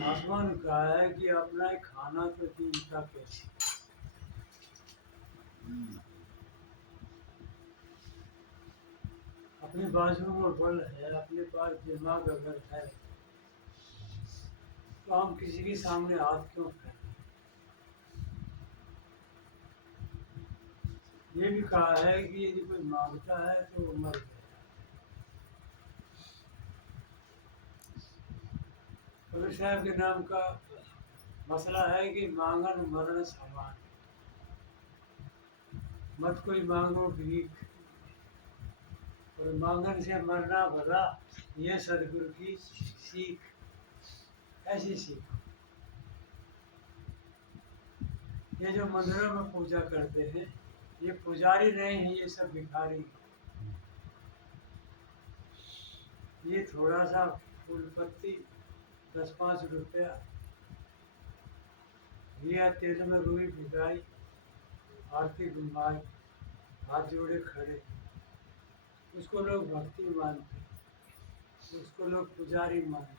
महात्मा ने कहा है कि अपना खाना तो चिंता कैसी। अपनी बाजू में बल है, अपने पास दिमाग अगर है तो हम किसी के सामने हाथ क्यों फैलाएं। ये भी कहा है कि यदि कोई मांगता है तो वो मर जाएगा। कबीर साहब के नाम का मसला है कि मांगन मरण समान, मत कोई मांगो भीख और मांगन से मरना भला, ये सदगुरु की सीख। ऐसी सीख। ये जो मंदिरों में पूजा करते हैं ये पुजारी नहीं है, ये सब भिखारी हैं। ये थोड़ा सा फूल पत्ती 10-5 रुपया, ये तेल में रुई भिगाई, आरती घुमाई, हाथ जोड़े खड़े, उसको लोग भक्ति मानते, उसको लोग पुजारी मानते।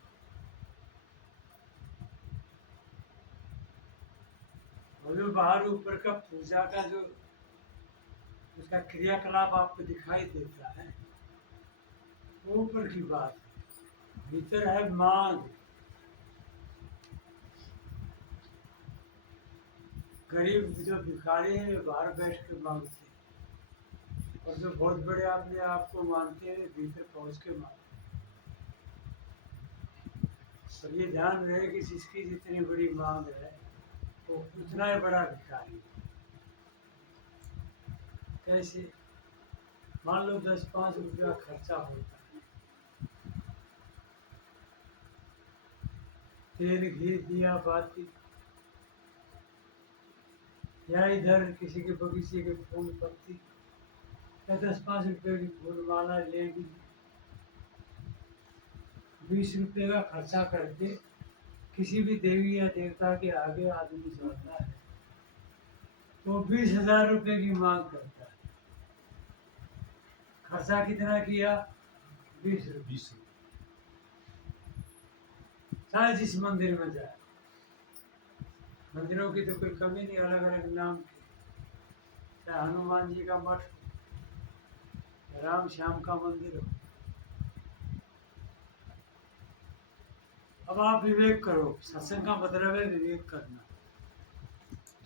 और जो बाहर ऊपर का पूजा का जो उसका क्रियाकलाप आपको दिखाई देता है वो ऊपर की बात है, भीतर है मांग। गरीब जो भिखारी हैं वे बाहर बैठ कर मांगते हैं और जो बहुत बड़े अपने आप को मानते हैं भीतर पहुंच के मांगते हैं। और ये ध्यान रहे कि जिसकी जितनी बड़ी मांग है वो उतना ही बड़ा भिखारी है। कैसे? मान लो 10-5 रुपया खर्चा होता है, तेल घी दिया बाती, या इधर किसी के बगीचे के फूल पत्ती, या 10-5 रुपये की फूल माला लेगी, 20 रुपये का खर्चा करके किसी भी देवी या देवता के आगे आदमी जाता है तो 20,000 रुपये की मांग करता है। खर्चा कितना किया? 20 रुपये। चाहे जिस मंदिर में जाए, मंदिरों की तो कोई कमी नहीं, अलग अलग नाम की, चाहे हनुमान जी का मठ, राम श्याम का मंदिर हो। अब आप विवेक करो, सत्संग का मतलब है विवेक करना,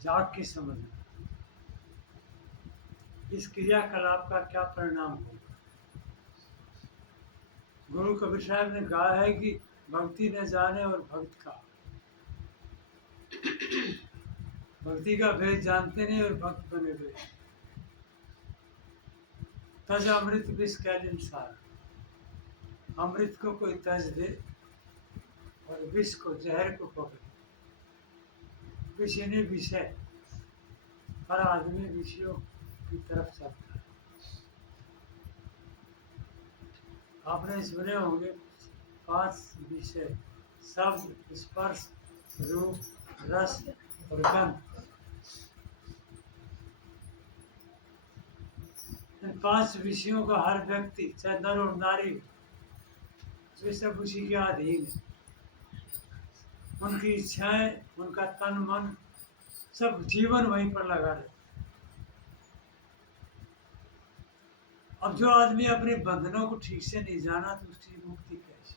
जाग के समझना इस क्रियाकलाप का क्या परिणाम होगा। गुरु कबीर साहब ने कहा है कि भक्ति न जाने और भक्त का, भक्ति का भेद जानते नहीं और भक्त बने हुए। तज अमृत विष कैलिन सार, अमृत को कोई तज दे और विष को, जहर को पकड़े। विष यानी विषय, हर आदमी विषयों की तरफ चलता है। आपने सुने होंगे 5 विषय, शब्द, स्पर्श, रूप, रस और गंध। इन 5 विषयों का हर व्यक्ति, चाहे नर और नारी, वे सब उसी के अधीन है। उनकी इच्छाएं, उनका तन मन, सब जीवन वहीं पर लगा रहता। अब जो आदमी अपने बंधनों को ठीक से नहीं जाना तो उसकी मुक्ति कैसे?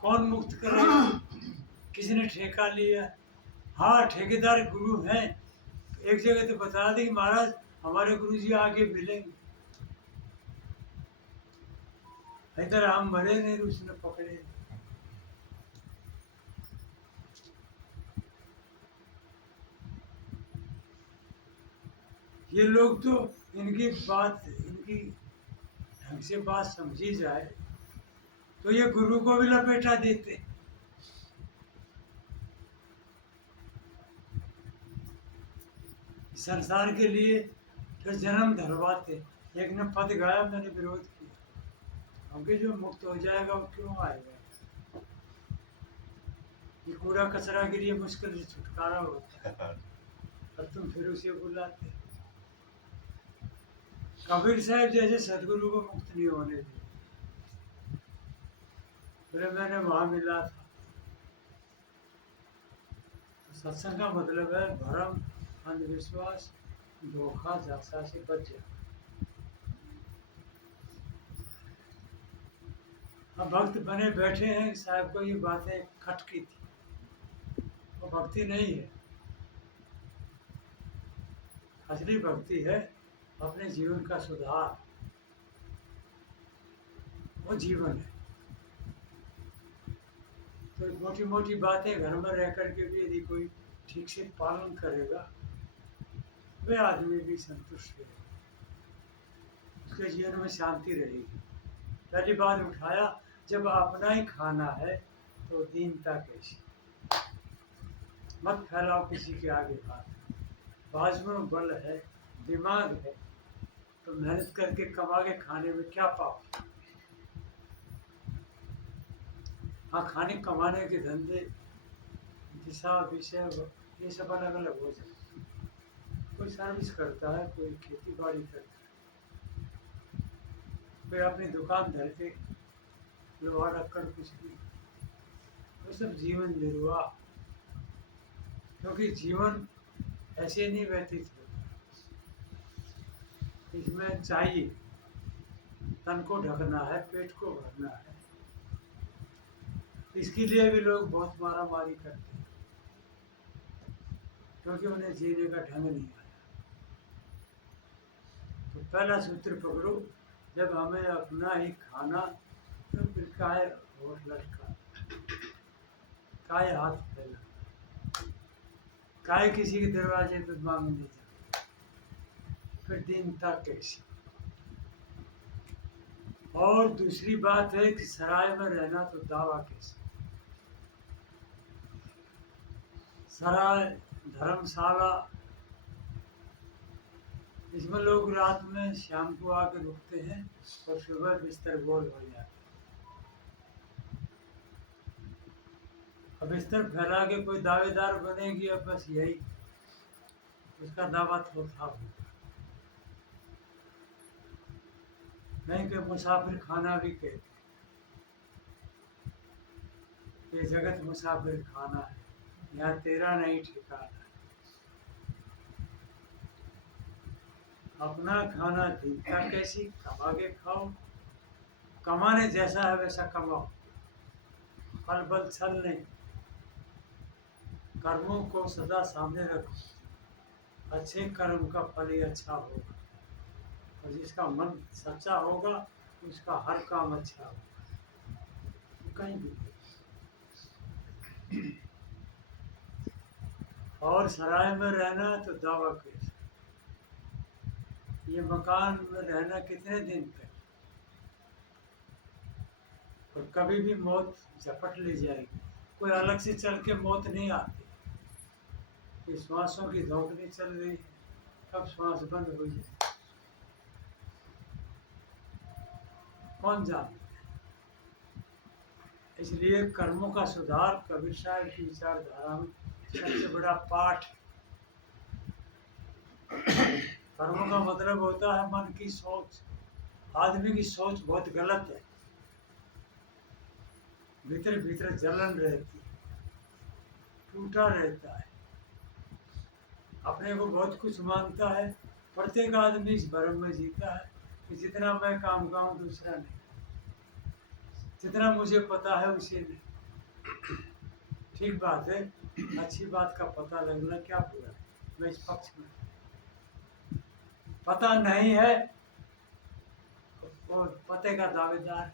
कौन मुक्त करेगा? किसने ठेका लिया? हाँ, ठेकेदार गुरु हैं। एक जगह तो बता दें कि महाराज हमारे गुरु जी आगे मिलेंगे, इधर हम मरे नहीं, उसने पकड़े। ये लोग तो इनकी बात, इनकी ढंग से बात समझी जाए तो ये गुरु को भी लपेटा देते। संसार के लिए फिर जन्म धरवाते। एक ने पद गाया, मैंने विरोध किया, क्योंकि जो मुक्त हो जाएगा वो क्यों आएगा? ये कूड़ा कचरा के लिए मुश्किल से छुटकारा होता है और तुम फिर उसे बुलाते। कबीर साहब जैसे सदगुरु को मुक्त नहीं होने दिए। फिर मैंने वहां मिला था। तो सत्संग का मतलब है भरम, अंधविश्वास, धोखा, झांसा से बच जाए। अब भक्त बने बैठे हैं, साहब को ये बातें खटकी थी। वो भक्ति नहीं है। असली भक्ति है अपने जीवन का सुधार, वो जीवन है। तो मोटी मोटी बातें घर में रह करके भी यदि कोई ठीक से पालन करेगा, वे आदमी भी संतुष्ट रहेगा, उसके जीवन में शांति रहेगी। पहली बात उठाया, जब अपना ही खाना है तो दीनता कैसी। मत फैलाओ किसी के आगे बात। बाजू में बल है, दिमाग है, तो मेहनत करके कमा के खाने में क्या पाप। हाँ, खाने कमाने के धंधे, दिशा, विषय, ये सब अलग अलग हो सकते। कोई सर्विस करता है, कोई खेती बाड़ी करता है, कोई अपनी दुकान धर के लोहा रखकर कुछ भी, वो सब जीवन निर्वाह। क्योंकि जीवन ऐसे नहीं व्यतीत होता, इसमें चाहिए तन को ढकना है, पेट को भरना है। इसके लिए भी लोग बहुत मारा मारी करते हैं, क्योंकि उन्हें जीने का ढंग नहीं आया। तो पहला सूत्र पकड़ो, जब हमें अपना ही खाना, तो फिर काय होठ लटका, काय हाथ फैला, काय किसी के दरवाजे पर मांगने जा, फिर दीनता कैसी। और दूसरी बात है कि सराय में रहना तो दावा कैसे। सराय, धर्मशाला, इसमें लोग रात में शाम को आकर रुकते हैं और सुबह बिस्तर गोल हो जाते हैं। अब बिस्तर फैला के कोई दावेदार बनेगी, अब बस यही उसका दावा तो था। नहीं कि मुसाफिर खाना भी कहते, ये जगत मुसाफिर खाना है, यहाँ तेरा नहीं ठिकाना है। अपना खाना दीनता कैसी, कमा के खाओ, कमाने जैसा है वैसा कमाओ, फल बल छल नहीं, कर्मों को सदा सामने रखो, अच्छे कर्म का फल ही अच्छा होगा, और जिसका मन सच्चा होगा उसका हर काम अच्छा होगा, कहीं भी। और सराय में रहना तो दावा कैसे, ये मकान में रहना कितने दिन तक, और कभी भी मौत झपट ले जाएगी। कोई अलग से चल के मौत नहीं आती, ये श्वासों की धोखनी चल रही है, कब श्वास बंद हो जाए कौन जानता है। इसलिए कर्मों का सुधार कबीर साहब की विचारधारा में सबसे बड़ा पाठ। कर्मों का मतलब होता है मन की सोच। आदमी की सोच बहुत गलत है, भीतर भीतर जलन रहती है, टूटा रहता है, अपने को बहुत कुछ मानता है। प्रत्येक आदमी इस भ्रम में जीता है कि जितना मैं काम का हूँ दूसरा नहीं, जितना मुझे पता है उसे नहीं। ठीक बात है, अच्छी बात का पता लगना क्या बुरा है, मैं इस पक्ष में। पता नहीं है और पते का दावेदार,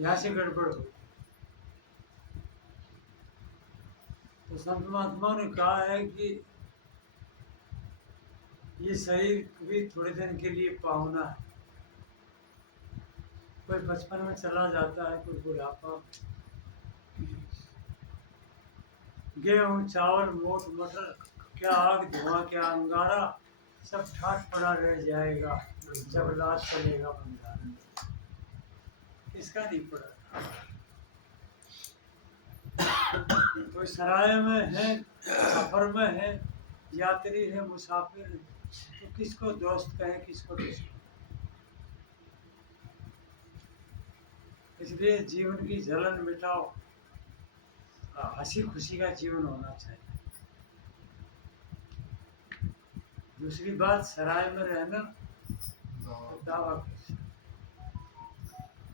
यहाँ से गड़बड़ हो। तो संत महात्मा ने कहा है कि ये शरीर भी थोड़े दिन के लिए पाहुना है। कोई बचपन में चला जाता है, कोई बुढ़ापा, गेहूँ चावल मोट मटर, क्या आग धुआं क्या अंगारा, सब ठाट पड़ा रह जाएगा जब लाश चलेगा भंडारा। किसका नहीं पड़ा। कोई सराय में है, सफर में है, यात्री है, मुसाफिर है, तो किसको दोस्त कहें, किसको दुश्मन। इसलिए जीवन की जलन मिटाओ, हंसी खुशी का जीवन होना चाहिए। दूसरी बात, सराय में रहना दावा कर।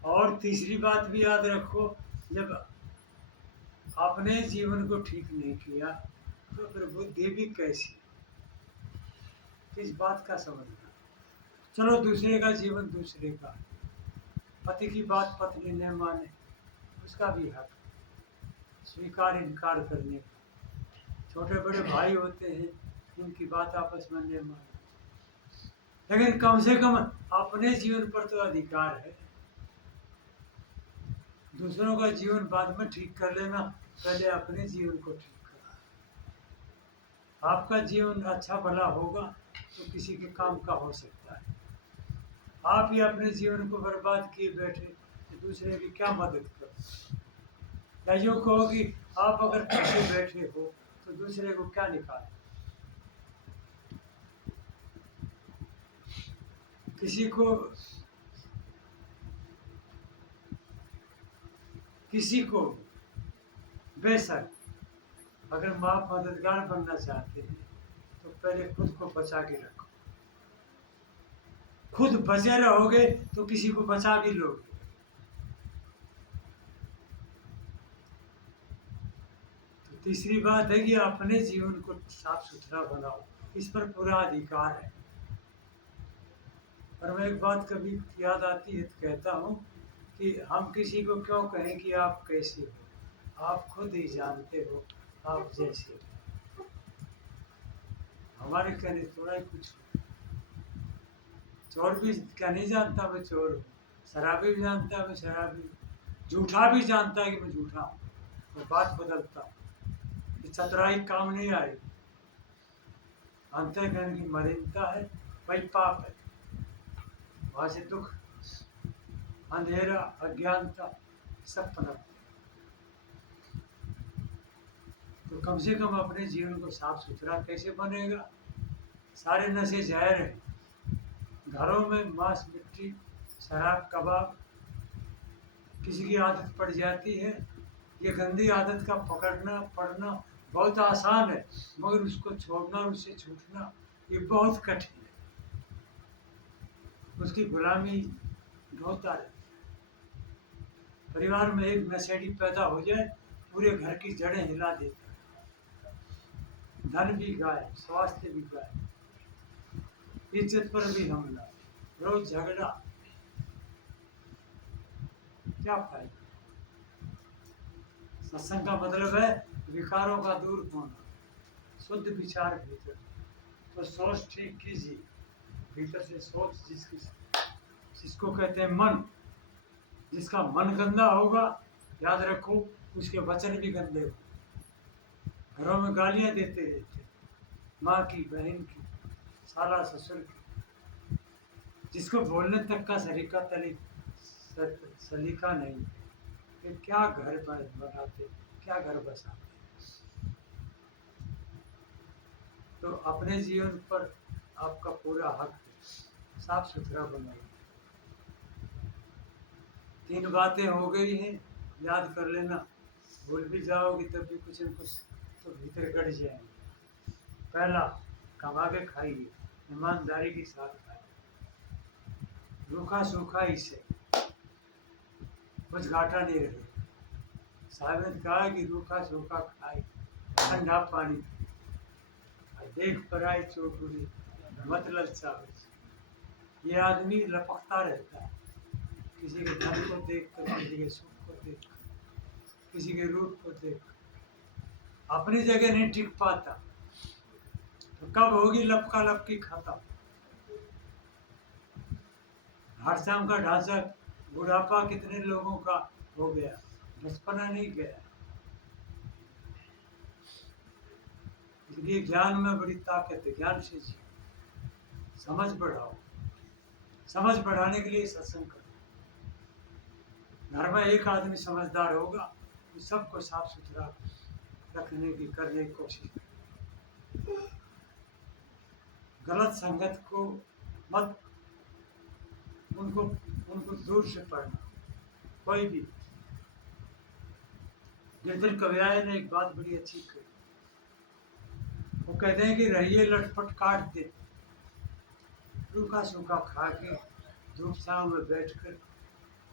और तीसरी बात भी याद रखो, जब अपने जीवन को ठीक नहीं किया तो फिर बुद्धि भी कैसी, किस बात का समझना। चलो दूसरे का जीवन दूसरे का, पति की बात पत्नी ने माने, उसका भी हक, स्वीकार इनकार करने का। छोटे बड़े भाई होते हैं, इनकी बात आपस में नहीं माने, लेकिन कम से कम अपने जीवन पर तो अधिकार है। दूसरों का जीवन बाद में ठीक कर लेना, पहले अपने जीवन को ठीक करना। आपका जीवन अच्छा भला होगा तो किसी के काम का हो सकता है। आप ही अपने जीवन को बर्बाद किए बैठे तो दूसरे की क्या मदद करो। या यूँ कहो कि आप अगर पीछे बैठे हो तो दूसरे को क्या निकाले। किसी को बेशक अगर आप मददगार बनना चाहते हैं तो पहले खुद को बचा के रखो। खुद बचे रहोगे तो किसी को बचा भी लोगे। तो तीसरी बात है कि अपने जीवन को साफ सुथरा बनाओ, इस पर पूरा अधिकार है। और मैं एक बात कभी याद आती है तो कहता हूँ कि हम किसी को क्यों कहें कि आप कैसे हो, आप खुद ही जानते हो आप जैसे हो। हमारे कहने थोड़ा ही कुछ। चोर भी क्या नहीं जानता मैं चोर हूँ, शराबी भी जानता है मैं शराबी, झूठा भी जानता है कि मैं झूठा हूँ, मैं बात बदलता हूँ। ये चतुराई काम नहीं आई। अंतःकरण की मलिनता है, वही पाप है। वहाँ से दुख, अंधेरा, अज्ञानता सब पनपते। तो कम से कम अपने जीवन को साफ सुथरा कैसे बनेगा। सारे नशे जहर हैं। घरों में मांस, मिट्टी, शराब, कबाब, किसी की आदत पड़ जाती है। ये गंदी आदत का पड़ना बहुत आसान है, मगर उसको छोड़ना, उससे छूटना ये बहुत कठिन है। उसकी गुलामी ढोता रहता है। परिवार में एक नशेड़ी पैदा हो जाए, पूरे घर की जड़ें हिला देता है। धन भी गाय, स्वास्थ्य भी गाय, इज्जत पर भी हमला, रोज झगड़ा, क्या फायदा। सत्संग का मतलब है विकारों का दूर होना, शुद्ध विचार भीतर। तो सोच ठीक कीजिए, भीतर से सोच जिसको कहते हैं मन। जिसका मन गंदा होगा, याद रखो उसके वचन भी गंदे होंगे। घरों में गालियां देते रहते, माँ की, बहन की, साला ससुर की, जिसको बोलने तक का सलीका नहीं। कि क्या घर बनाते, क्या घर बसाते। तो अपने जीवन पर आपका पूरा हक है, साफ सुथरा बनाइए। 3 बातें हो गई हैं, याद कर लेना। भूल भी जाओगे तब भी कुछ न कुछ तो भीतर कट जाएंगे। पहला, कमा के खाइए, ईमानदारी के साथ खाइए, रूखा सूखा इसे कुछ घाटा नहीं रहे। साहब ने कहा कि रूखा सूखा खाए, ठंडा पानी देख पर आई चोटुली, मत ललचाओ। ये आदमी लपकता रहता है, किसी के धन को देख कर, किसी के सुख को देख कर, किसी के रूप को देख कर अपनी जगह नहीं टिक पाता। तो कब होगी लपका लपकी खत्म। हर शाम का ढांचा, बुढ़ापा कितने लोगों का हो गया, बचपना नहीं गया। इसलिए ज्ञान में बड़ी ताकत है, ज्ञान से जियो, समझ बढ़ाओ। समझ बढ़ाने के लिए सत्संग करो। घर में एक आदमी समझदार होगा तो सबको साफ सुथरा रखने की, करने की कोशिश करो। गलत संगत को मत, उनको उनको दूर से पढ़ना कोई भी। गिरधर कविराय ने एक बात बड़ी अच्छी कही। वो कहते हैं कि रहिए लटपट काट दे, रूखा सूखा खा के धूप छांव में बैठकर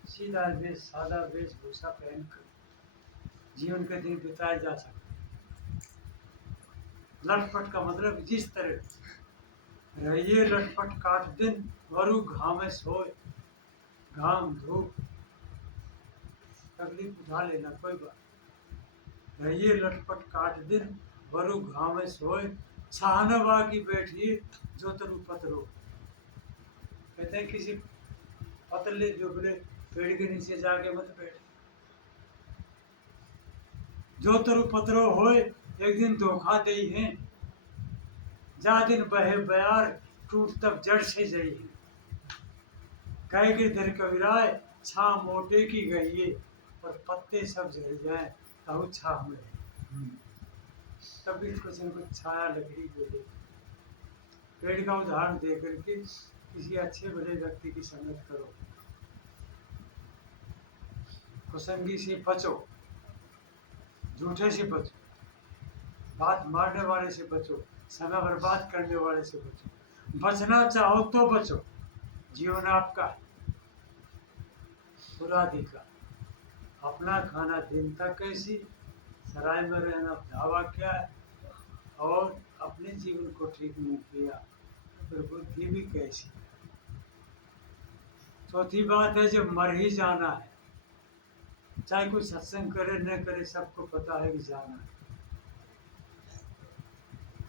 सीधा वेश सादा वेशभूषा पहनकर जीवन के दिन बिताए जा सकते हैं। लटपट का मतलब जिस तरह रहिए लटपट काट दिन वरु घामे सोए, घाम धूप तकलीफ उठा लेना कोई बात। रहिए लटपट काट दिन वरु घामे सोए, छाहनवा की बैठिए जो तरु पतरो। कहते हैं किसी पतले दुबले पेड़ के नीचे जाके मत बैठ, जो तरु पतरो होए एक दिन धोखा दे है, जा दिन बहे बयार टूट तब जड़ से जई है। कहे गिरधर कविराय छा मोटे की गई और पत्ते सब झड़ जाए तब छा में तभी कुछ न कुछ छाया लकड़ी दे। पेड़ का उदाहरण दे करके किसी अच्छे बड़े व्यक्ति की संगत करो, कुसंगी से बचो, झूठे से बचो, बात मारने वाले से बचो, समय बर्बाद करने वाले से बचो। बचना चाहो तो बचो, जीवन आपका है, बुरादी का। अपना खाना दिन तक कैसी, सराय में रहना दावा क्या है, और अपने जीवन को ठीक नहीं किया फिर बुद्धि भी कैसी। चौथी बात है जब मर ही जाना है, चाहे कोई सत्संग करे न करे सबको पता है कि जाना है।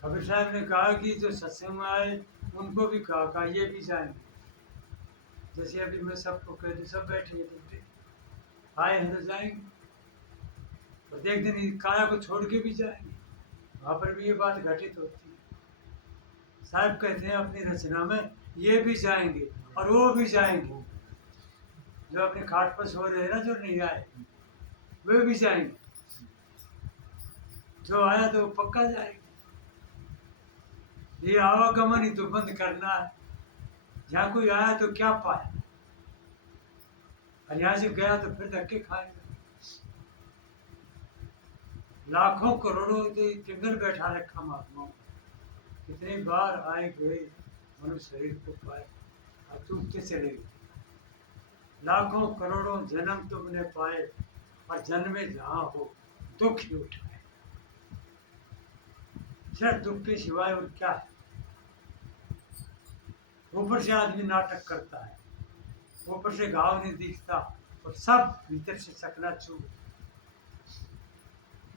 कबीर साहब ने कहा कि जो सत्संग में आए उनको भी कहा ये भी जाएंगे। जैसे अभी मैं सबको कह दूँ सब बैठे आए हैं तो जाएंगे, और एक दिन काया को छोड़ के भी जाएंगे, वहां पर भी ये बात घटित होती है। साहब कहते हैं अपनी रचना में ये भी जाएंगे और वो भी जाएंगे, जो अपने खाट पर सो रहे हैं ना, जो नहीं आए वे भी जाएंगे, जो आया तो वो पक्का जाएंगे। ये आवागमन ही तो बंद करना है। जहाँ कोई आया तो क्या पाया, और यहाँ से गया तो फिर धक्के खाएगा। लाखों करोड़ों जंगल बैठा रखा महात्माओं, कितनी बार आए गए मनुष्य शरीर को पाए और टूटते चले गए। लाखों करोड़ों जन्म तुमने पाए और जन्मे जहाँ हो दुख ही उठाए। सिर्फ दुख के सिवाय और क्या है। ऊपर से आदमी नाटक करता है, ऊपर से घाव नहीं दिखता और सब भीतर से चकनाचूर,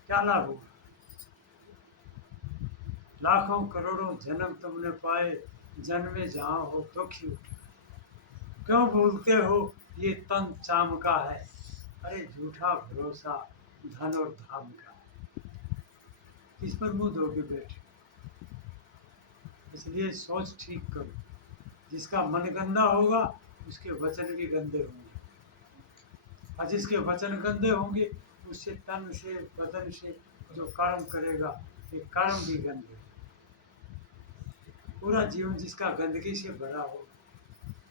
क्या लाभ होगा। लाखों करोड़ों जन्म तुमने पाए, जन्मे जहाँ हो दुख ही उठाए। क्यों भूलते हो ये तन चाम का है, अरे झूठा भरोसा धन और धाम का है। किस पर मुंह धोके बैठे। इसलिए सोच ठीक करो, जिसका मन गंदा होगा उसके वचन भी गंदे होंगे, और जिसके वचन गंदे होंगे उससे तन से बदन से जो कर्म करेगा ये कर्म भी गंदे। पूरा जीवन जिसका गंदगी से भरा हो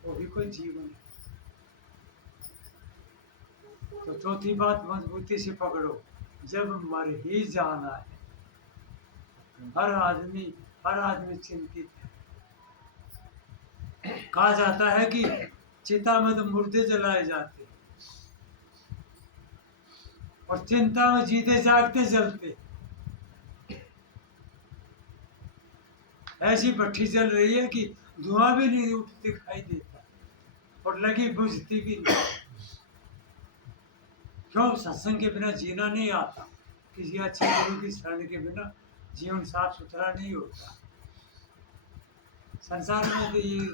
वो भी कोई जीवन है। तो चौथी बात मजबूती से पकड़ो, जब मर ही जाना है। हर आदमी चिंतित है। कहा जाता है कि चिता में तो मुर्दे जलाए जाते और चिंता में जीते जागते जलते। ऐसी भट्टी जल रही है कि धुआं भी नहीं उठ दिखाई देता और लगी बुझती भी नहीं। क्यों? सत्संग के बिना जीना नहीं आता, किसी अच्छे गुरु की शरण के बिना जीवन साफ सुथरा नहीं होता। संसार में तो ये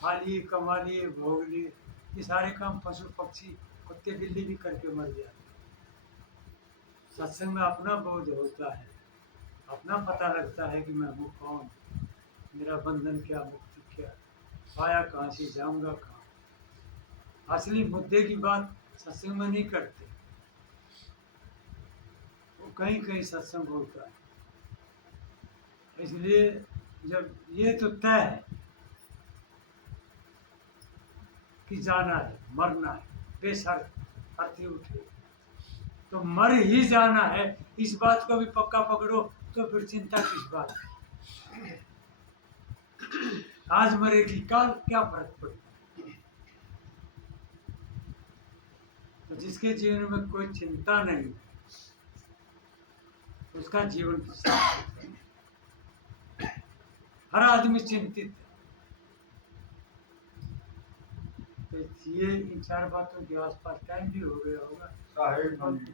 खा लिए कमा लिए भोग लिए, ये सारे काम पशु पक्षी कुत्ते बिल्ली भी करके मर जाते। सत्संग में अपना बोध होता है, अपना पता लगता है कि मैं हूँ कौन, मेरा बंधन क्या, मुक्ति क्या, पाया कहाँ से, जाऊंगा कहाँ। असली मुद्दे की बात सत्संग में नहीं करते, वो कहीं कहीं सत्संग होता है। इसलिए जब ये तो तय है कि जाना है, मरना है, बेशर्त अर्थी उठे, तो मर ही जाना है, इस बात को भी पक्का पकड़ो, तो फिर चिंता किस बात की? आज मरेगी कल, क्या फर्क पड़ता? तो जिसके जीवन में कोई चिंता नहीं, उसका जीवन सार्थक है। हर आदमी चिंतित है। तो ये इन चार बातों के आसपास टाइम भी हो गया होगा। साहेब